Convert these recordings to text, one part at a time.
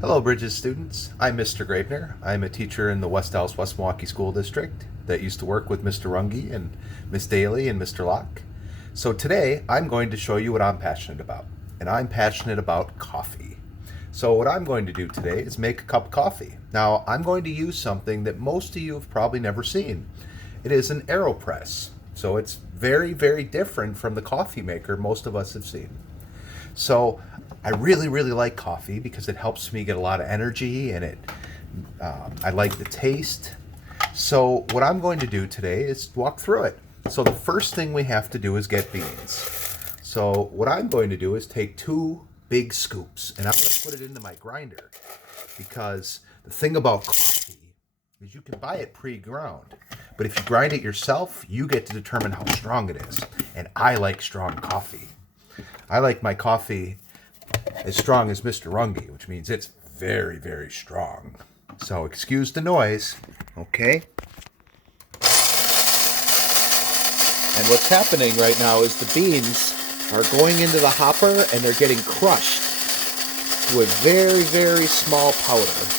Hello, Bridges students. I'm Mr. Gravener. I'm a teacher in the West Dallas West Milwaukee School District that used to work with Mr. Runge and Miss Daly and Mr. Locke. So today I'm going to show you what I'm passionate about, and I'm passionate about coffee. So what I'm going to do today is make a cup of coffee. Now I'm going to use something that most of you have probably never seen. It is an AeroPress. So it's very, very different from the coffee maker most of us have seen. So I really, really like coffee because it helps me get a lot of energy and I like the taste. So what I'm going to do today is walk through it. So the first thing we have to do is get beans. So what I'm going to do is take 2 big scoops and I'm going to put it into my grinder because the thing about coffee is you can buy it pre-ground. But if you grind it yourself, you get to determine how strong it is. And I like strong coffee. I like my coffee as strong as Mr. Runge, which means it's very, very strong. So excuse the noise, okay? And what's happening right now is the beans are going into the hopper and they're getting crushed to a very, very small powder.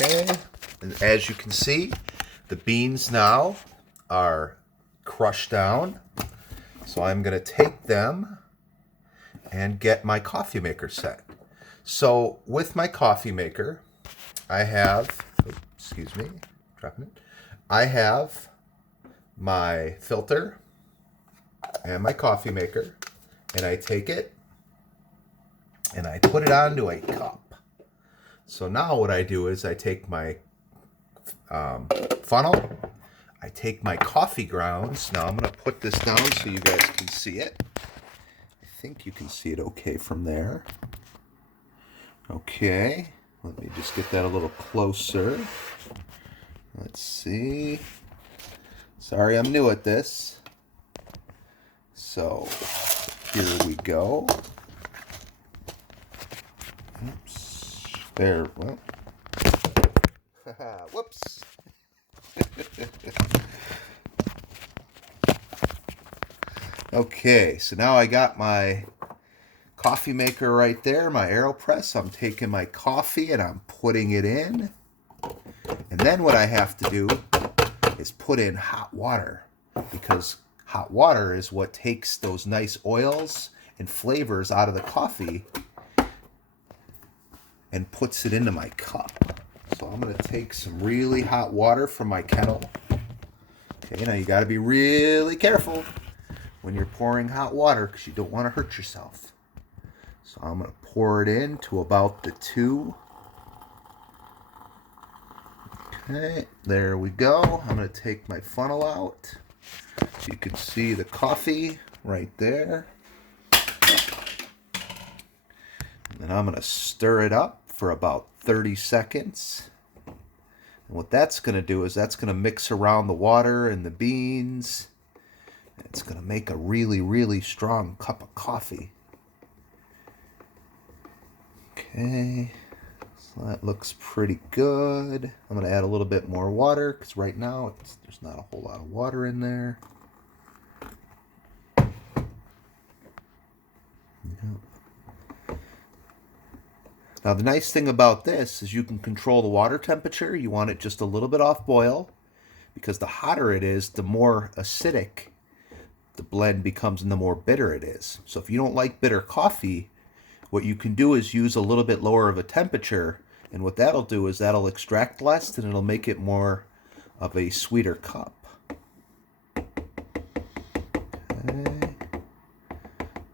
Okay, and as you can see, the beans now are crushed down. So I'm going to take them and get my coffee maker set. So with my coffee maker, I have, excuse me, dropping it. I have my filter and my coffee maker, and I take it and I put it onto a cup. So now what I do is I take my funnel, I take my coffee grounds. Now I'm going to put this down so you guys can see it. I think you can see it okay from there. Okay, let me just get that a little closer. Let's see. Sorry, I'm new at this. So here we go. Oops. There, well. Whoops. Okay, so now I got my coffee maker right there, my AeroPress. I'm taking my coffee and I'm putting it in. And then what I have to do is put in hot water because hot water is what takes those nice oils and flavors out of the coffee and puts it into my cup. So I'm going to take some really hot water from my kettle. Okay, now you got to be really careful when you're pouring hot water because you don't want to hurt yourself. So I'm going to pour it in to about the 2. Okay, there we go. I'm going to take my funnel out so you can see the coffee right there. And I'm going to stir it up for about 30 seconds. And what that's going to do is that's going to mix around the water and the beans. And it's going to make a really, really strong cup of coffee. Okay, so that looks pretty good. I'm going to add a little bit more water because right now there's not a whole lot of water in there. Now the nice thing about this is you can control the water temperature. You want it just a little bit off boil because the hotter it is, the more acidic the blend becomes and the more bitter it is. So if you don't like bitter coffee, what you can do is use a little bit lower of a temperature, and what that'll do is that'll extract less and it'll make it more of a sweeter cup. Okay.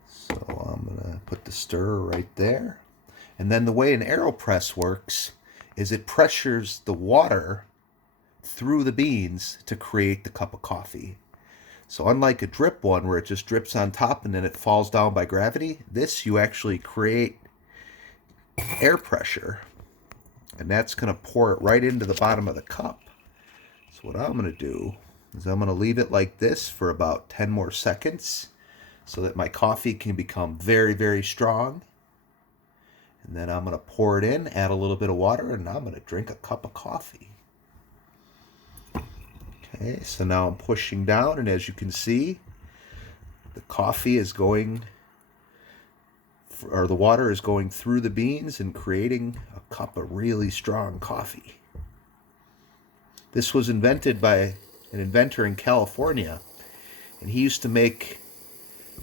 So I'm going to put the stirrer right there. And then the way an AeroPress works is it pressures the water through the beans to create the cup of coffee. So unlike a drip one where it just drips on top and then it falls down by gravity, this you actually create air pressure, and that's going to pour it right into the bottom of the cup. So what I'm going to do is I'm going to leave it like this for about 10 more seconds so that my coffee can become very, very strong. And then I'm going to pour it in, add a little bit of water, and I'm going to drink a cup of coffee. Okay, so now I'm pushing down, and as you can see, the coffee is going, or the water is going through the beans and creating a cup of really strong coffee. This was invented by an inventor in California, and he used to make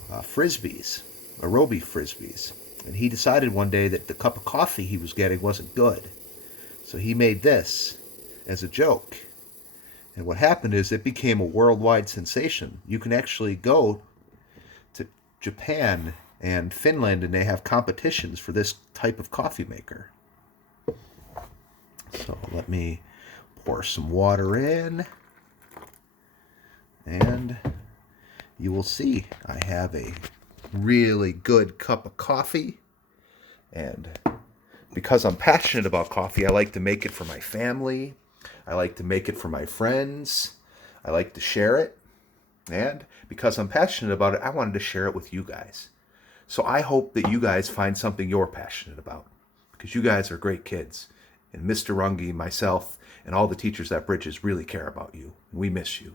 frisbees, aerobie frisbees. And he decided one day that the cup of coffee he was getting wasn't good. So he made this as a joke. And what happened is it became a worldwide sensation. You can actually go to Japan and Finland and they have competitions for this type of coffee maker. So let me pour some water in. And you will see I have a really good cup of coffee, and because I'm passionate about coffee, I like to make it for my family, I like to make it for my friends, I like to share it, and because I'm passionate about it, I wanted to share it with you guys. So I hope that you guys find something you're passionate about, because you guys are great kids, and Mr. Runge, myself, and all the teachers at Bridges really care about you. We miss you.